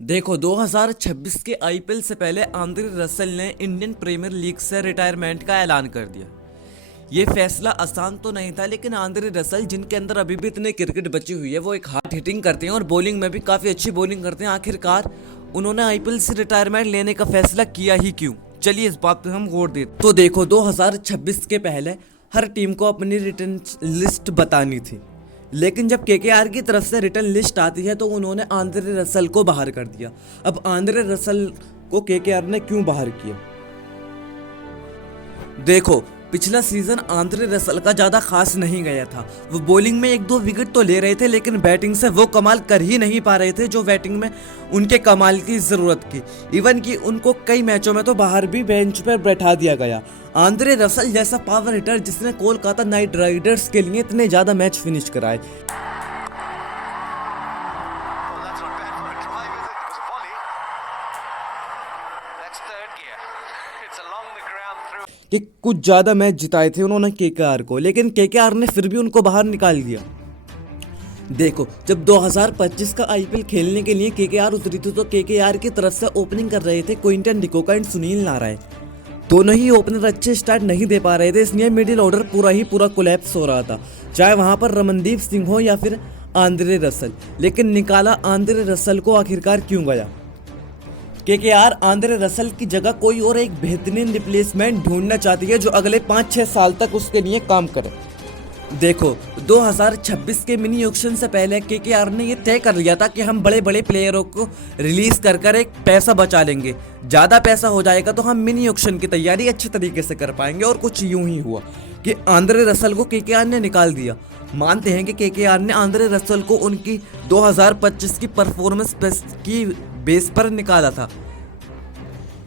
देखो 2026 के आईपीएल से पहले आंद्रे रसल ने इंडियन प्रीमियर लीग से रिटायरमेंट का ऐलान कर दिया। ये फैसला आसान तो नहीं था, लेकिन आंद्रे रसल जिनके अंदर अभी भी इतनी क्रिकेट बची हुई है, वो एक हार्ड हिटिंग करते हैं और बॉलिंग में भी काफ़ी अच्छी बॉलिंग करते हैं। आखिरकार उन्होंने आईपीएल से रिटायरमेंट लेने का फैसला किया ही क्यों? चलिए इस बात पर हम गौर देते। तो देखो 2026 के पहले हर टीम को अपनी रिटर्न लिस्ट बतानी थी, लेकिन जब केकेआर की तरफ से रिटर्न लिस्ट आती है तो उन्होंने आंद्रे रसल को बाहर कर दिया। अब आंद्रे रसल को केकेआर ने क्यों बाहर किया? देखो पिछला सीजन आंद्रे रसल का ज़्यादा खास नहीं गया था। वो बॉलिंग में एक दो विकेट तो ले रहे थे, लेकिन बैटिंग से वो कमाल कर ही नहीं पा रहे थे जो बैटिंग में उनके कमाल की ज़रूरत थी। इवन कि उनको कई मैचों में तो बाहर भी बेंच पर बैठा दिया गया। आंद्रे रसल जैसा पावर हिटर जिसने कोलकाता नाइट राइडर्स के लिए इतने ज़्यादा मैच फिनिश कराए, कि कुछ ज़्यादा मैच जिताए थे उन्होंने केकेआर को, लेकिन केकेआर ने फिर भी उनको बाहर निकाल दिया। देखो जब 2025 का आईपीएल खेलने के लिए केकेआर उतरी थी तो केकेआर की तरफ से ओपनिंग कर रहे थे क्विंटन डिकोका एंड सुनील नारायण। दोनों ही ओपनर अच्छे स्टार्ट नहीं दे पा रहे थे, इसलिए मिडिल ऑर्डर पूरा कोलैप्स हो रहा था, चाहे वहां पर रमनदीप सिंह हो या फिर आंद्रे रसल। लेकिन निकाला आंद्रे रसल को आखिरकार क्यों गया? केकेआर आंद्रे रसल की जगह कोई और एक बेहतरीन रिप्लेसमेंट ढूंढना चाहती है जो अगले 5-6 साल तक उसके लिए काम करे। देखो 2026 के मिनी ऑक्शन से पहले केकेआर ने ये तय कर लिया था कि हम बड़े बड़े प्लेयरों को रिलीज कर एक पैसा बचा लेंगे। ज़्यादा पैसा हो जाएगा तो हम मिनी ऑक्शन की तैयारी अच्छे तरीके से कर पाएंगे, और कुछ यूं ही हुआ कि आंद्रे रसल को केकेआर ने निकाल दिया। मानते हैं कि केकेआर ने आंद्रे रसल को उनकी 2025 की परफॉर्मेंस की बेस पर निकाला था,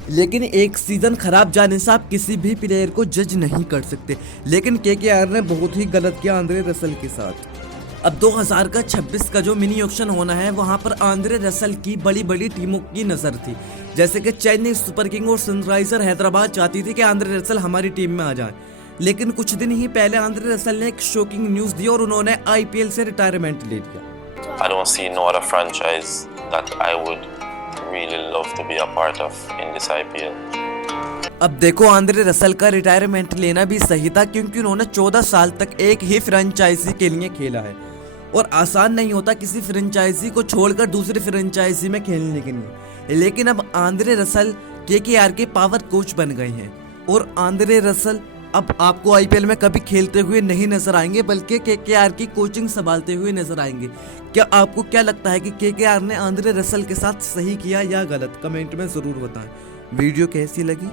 लेकिन एक सीजन खराब जाने से आप किसी भी प्लेयर को जज नहीं कर सकते। लेकिन केकेआर ने बहुत ही गलत किया आंद्रे रसल के साथ। अब 2026 का जो मिनी ऑक्शन होना है वहां पर आंद्रे रसल की बड़ी बड़ी टीमों की नजर थी, जैसे कि चेन्नई सुपर किंग और सनराइजर हैदराबाद चाहती थी कि आंद्रे रसल हमारी टीम में आ जाए। लेकिन कुछ दिन ही पहले आंद्रे रसल ने एक शॉकिंग न्यूज दी और उन्होंने आईपीएल से रिटायरमेंट ले लिया। I don't see no other franchise that I would really love to be a part of in this IPL. अब देखो आंद्रे रसल का रिटायरमेंट लेना भी सही था, क्योंकि उन्होंने 14 साल तक एक ही फ्रेंचाइजी के लिए खेला है, और आसान नहीं होता किसी फ्रेंचाइजी को छोड़कर दूसरी फ्रेंचाइजी में खेलने के लिए। लेकिन अब आंद्रे रसल केकेआर के पावर कोच बन गए हैं, और आंद्रे रसल अब आपको आईपीएल में कभी खेलते हुए नहीं नजर आएंगे, बल्कि केकेआर की कोचिंग संभालते हुए नजर आएंगे। क्या आपको क्या लगता है कि केकेआर ने आंद्रे रसल के साथ सही किया या गलत? कमेंट में ज़रूर बताएं। वीडियो कैसी लगी